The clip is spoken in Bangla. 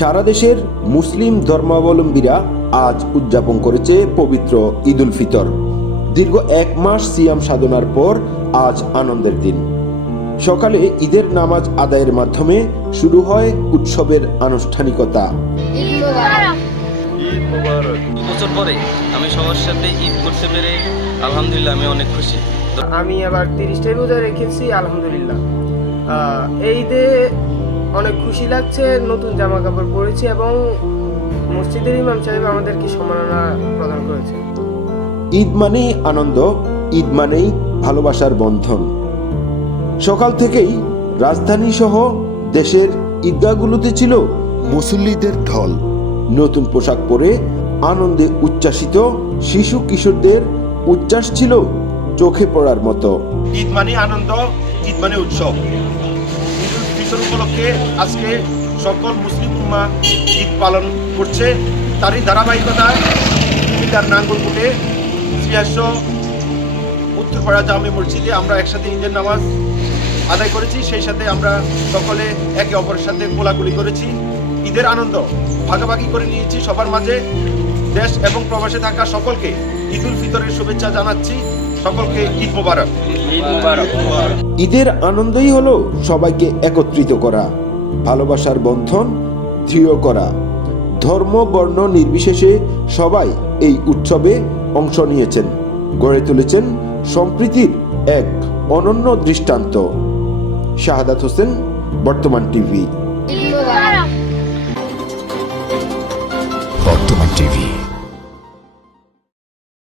সারা দেশের মুসলিম ধর্মাবলম্বীরা আজ উদযাপন করেছে পবিত্র ঈদ উল ফিতর। দীর্ঘ এক মাস সিয়াম সাধনার পর আজ আনন্দের দিন। সকালে ঈদের নামাজ আদায়ের মাধ্যমে শুরু হয় উৎসবের আনুষ্ঠানিকতা। ঈদ মোবারক। ঈদ মোবারক দু বছর পরে আমি সবার সাথে ঈদ করতে পেরে আলহামদুলিল্লাহ আমি অনেক খুশি। আমি আবার তিরিশটাই রোজা রেখেছি আলহামদুলিল্লাহ। এই ঈদে অনেক খুশি লাগছে নতুন জামা কাপড় পরেছি এবং মসজিদের ইমাম সাহেব আমাদেরকে সম্মাননা প্রদান করেছে ঈদ মানেই আনন্দ ঈদ মানেই ভালোবাসার বন্ধন। সকাল থেকেই রাজধানী সহ দেশের ঈদগাহগুলোতে ছিল মুসল্লিদের ঢল। নতুন পোশাক পরে আনন্দে উচ্ছ্বাসিত শিশু কিশোরদের উচ্ছ্বাস ছিল চোখে পড়ার মতো। ঈদ মানে আনন্দ ঈদ মানে উৎসব। ফিতর উপলক্ষে আজকে সকল মুসলিম উম্মা ঈদ পালন করছে। তারই ধারাবাহিকতায় কুমিল্লার নাঙ্গলকোটে শ্রীহাস্য উত্তরপাড়া জামে মসজিদে আমরা একসাথে ঈদের নামাজ আদায় করেছি। সেই সাথে আমরা সকলে একে অপরের সাথে কোলাকুলি করেছি। ঈদের আনন্দ ভাগাভাগি করে নিয়েছি সবার মাঝে। দেশ এবং প্রবাসে থাকা সকলকে ঈদ উল ফিতরের শুভেচ্ছা জানাচ্ছি। সকলকে ঈদ মোবারক। ঈদের আনন্দই হলো সবাইকে একত্রিত করা ভালোবাসার বন্ধন দৃঢ় করা। ধর্ম বর্ণ নির্বিশেষে সবাই এই উৎসবে অংশ নিয়েছেন গড়ে তুলেছেন সম্প্রীতির এক অনন্য দৃষ্টান্ত। শাহাদাত হোসেন বর্তমান টিভি। বর্তমান টিভি।